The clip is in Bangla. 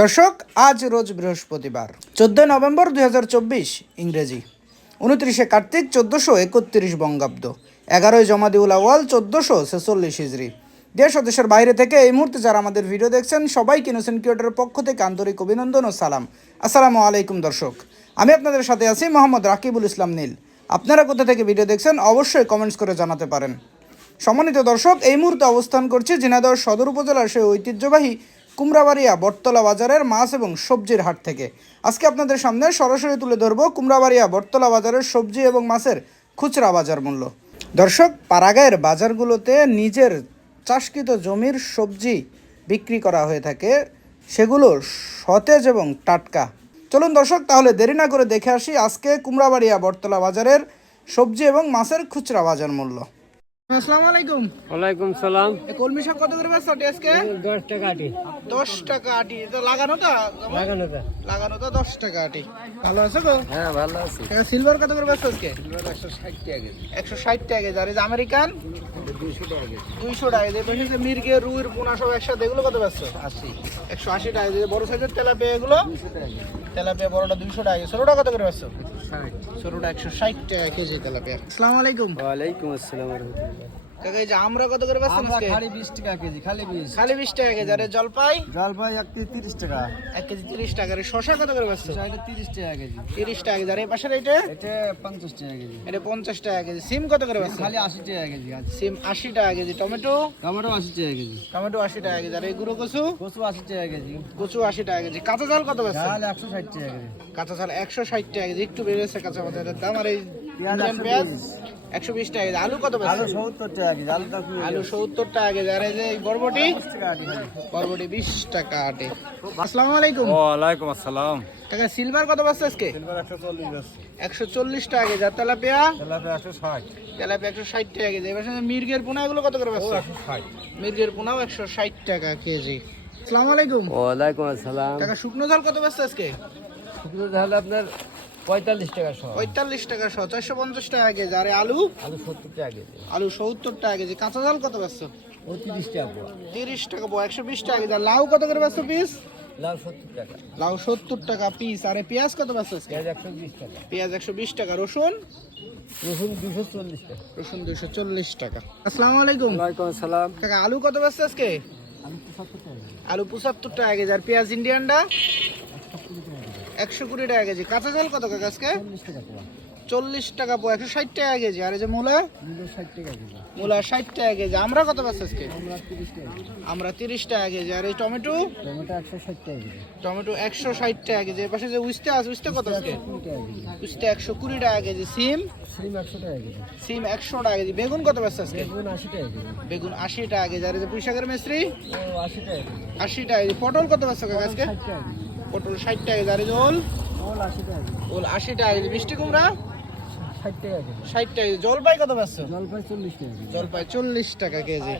দর্শক, আজ রোজ বৃহস্পতিবার চোদ্দই নভেম্বর দু হাজার চব্বিশ, ইংরেজি। উনত্রিশে কার্তিক, চোদ্দোশো একত্রিশ বঙ্গাব্দ। এগারোই জমাদিউল আওয়াল চোদ্দোশো ছেচল্লিশ হিজড়ি দেশ ও দেশের বাইরে থেকে এই মুহূর্তে যারা আমাদের ভিডিও দেখছেন, সবাইকে ইনোসেন্ট কিউটারের পক্ষ থেকে আন্তরিক অভিনন্দন ও সালাম। আসসালামু আলাইকুম দর্শক। আমি আপনাদের সাথে আছি মোহাম্মদ রাকিবুল ইসলাম নীল। আপনারা কোথা থেকে ভিডিও দেখছেন, অবশ্যই কমেন্টস করে জানাতে পারেন। সম্মানিত দর্শক, এই মুহূর্তে অবস্থান করছি ঝিনাইদহ সদর উপজেলার সেই ঐতিহ্যবাহী কুমড়াবাড়িয়া, বটতলা বাজারের মাছ এবং সবজির হাট থেকে। আজকে আপনাদের সামনে সরাসরি তুলে ধরবো কুমড়াবাড়িয়া, বটতলা বাজারের সবজি এবং মাছের খুচরা বাজার মূল্য। দর্শক, পাড়াগাঁয়ের বাজারগুলোতে নিজের চাষকৃত জমির সবজি বিক্রি করা হয়ে থাকে। সেগুলো সতেজ এবং টাটকা। চলুন দর্শক, তাহলে দেরি না করে দেখে আসি আজকে কুমড়াবাড়িয়া, বটতলা বাজারের সবজি এবং মাছের খুচরা বাজার মূল্য। আসসালামু আলাইকুম। ওয়ালাইকুম সালাম। কলমি শাক কত করে বেচছো আজকে? টাকা আটি। দশ টাকা আটি। এটা লাগানোটা লাগানোটা লাগানোটা দশ টাকা আটি। ভালো আছে গো? হ্যাঁ ভালো আছি। সিলভার কত করে বেচছো আজকে? টাকা টাকা কেজি। আর এই যে আমেরিকান? টাকা টাকা কেজি। যে মির্গে রুইর পোনা সব একসাথে এগুলো কত বেচছো? আশি। একশো আশি টাকা কেজি। বড় সাইজের তেলাপিয়া এগুলো? তেলাপিয়া বড়টা দুইশো টাকা কেজি। ছোটটা কত করে বেচছো? ছোটটা একশো ষাট টাকা কেজি তেলাপিয়া। আসসালামু আলাইকুম। ওয়ালাইকুম আসসালাম রহমতুল্লাহ। কাকা এই যে আমরা কত করে বেচছেন আজকে খালি বিশ টাকা কেজি খালি বিশ খালি বিশ টাকা কেজি আর জলপাই জলপাই কেজি তিরিশ টাকা এক কেজি তিরিশ টাকা আর এই কত করে বেচছো এটা তিরিশ টাকা কেজি তিরিশ টাকা কেজি আর এই পাশের এইটা এটা টাকা কেজি এটা পঞ্চাশ টাকা কেজি সিম কত করে খালি আশি টাকা কেজি সিম আশি টাকা কেজি টমেটো টমেটো আশি টাকা কেজি টমেটো আশি টাকা কেজি আর এই গুঁড়ো কচু কচু টাকা কেজি কচু আশি টাকা কেজি কাঁচা চাল কত ষাট টাকা কেজি কাঁচা চাল টাকা কেজি একটু বেড়েছে কাঁচা বাজারের দাম আর এই পেঁয়াজ ইন্ডিয়ান 120 পেঁয়াজ একশো বিশ টাকা আলু কত আলু সত্তর টাকা কেজি আলু সত্তর টাকা আর এই যে বরবটি? বিশ টাকা আটি খালি বরবটি বিশ টাকা আটে। আসসালামু আলাইকুম। ওয়ালাইকুম আসসালাম। টাকা সিলভার কত বেচছো আজকে? একশো চল্লিশ টাকা কেজি। আর তেলাপিয়া? তেলাপিয়া একশো ষাট। তেলাপিয়া একশো ষাট টাকা কেজি। এবার সাথে মির্গের পোনা এগুলো কত করে মির্গের পোনাও একশো ষাট টাকা কেজি। আসসালামু আলাইকুম। ওয়ালাইকুম আসসালাম। টাকা শুকনো ঝাল কত বেচছো আজকে? শুকনো তাহলে আপনার পঁয়তাল্লিশ টাকা শো পঁয়তাল্লিশ টাকা শো চারশো পঞ্চাশ টাকা কেজি। আর আলু? আলু সত্তর টাকা কেজি। আলু সত্তর টাকা কেজি। কাঁচা ঝাল কত ও তিরিশ টাকা পোয়া। তিরিশ টাকা পো একশো বিশ টাকা কেজি। লাউ কত করে বেচছো পিস লাউ সত্তর টাকা। লাউ সত্তর টাকা পিস আর পেঁয়াজ কত আজকে? পেঁয়াজ একশো বিশ টাকা। পেঁয়াজ একশো বিশ টাকা। রসুন? রসুন দুশো চল্লিশ টাকা। রসুন দুশো চল্লিশ টাকা। আসসালামু আলাইকুম। ওয়ালাইকুম আসসালাম। কাকা আলু কত বেচছো আজকে? আলু পঁচাত্তর টাকা আলু পঁচাত্তর টাকা কেজি। আর পেঁয়াজ ইন্ডিয়ানটা? একশো কুড়ি টাকা কেজি কাঁচা ঝাল কত কাকা আজকে চল্লিশ টাকা পো একশো ষাট টাকা কেজি আর এই যে মূলা মূলা ষাট টাকা কেজি আমরা কত পাচ্ছি আজকে আমরা তিরিশ টাকা কেজি আর এই টমেটো টমেটো একশো ষাট টাকা কেজি এর পাশে যে উস্তে আছে উস্তে কত আজকে উস্তে একশো কুড়ি টাকা কেজি সিম সিম একশো টাকা কেজি বেগুন কত পাচ্ছি আজকে বেগুন আশি টাকা কেজি আর এই যে পুঁইশাকের মিস্ত্রি আশি টাকা আশি টাকা কেজি পটল কত পাচ্ছ আজকে পটল ষাট টাকা গাড়ি জল ওল? আশি টাকা কেজি। মিষ্টি কুমড়া? ষাট টাকা জলপাই কত পাচ্ছ? জলপাই চল্লিশ টাকা জলপাই চল্লিশ টাকা কেজি।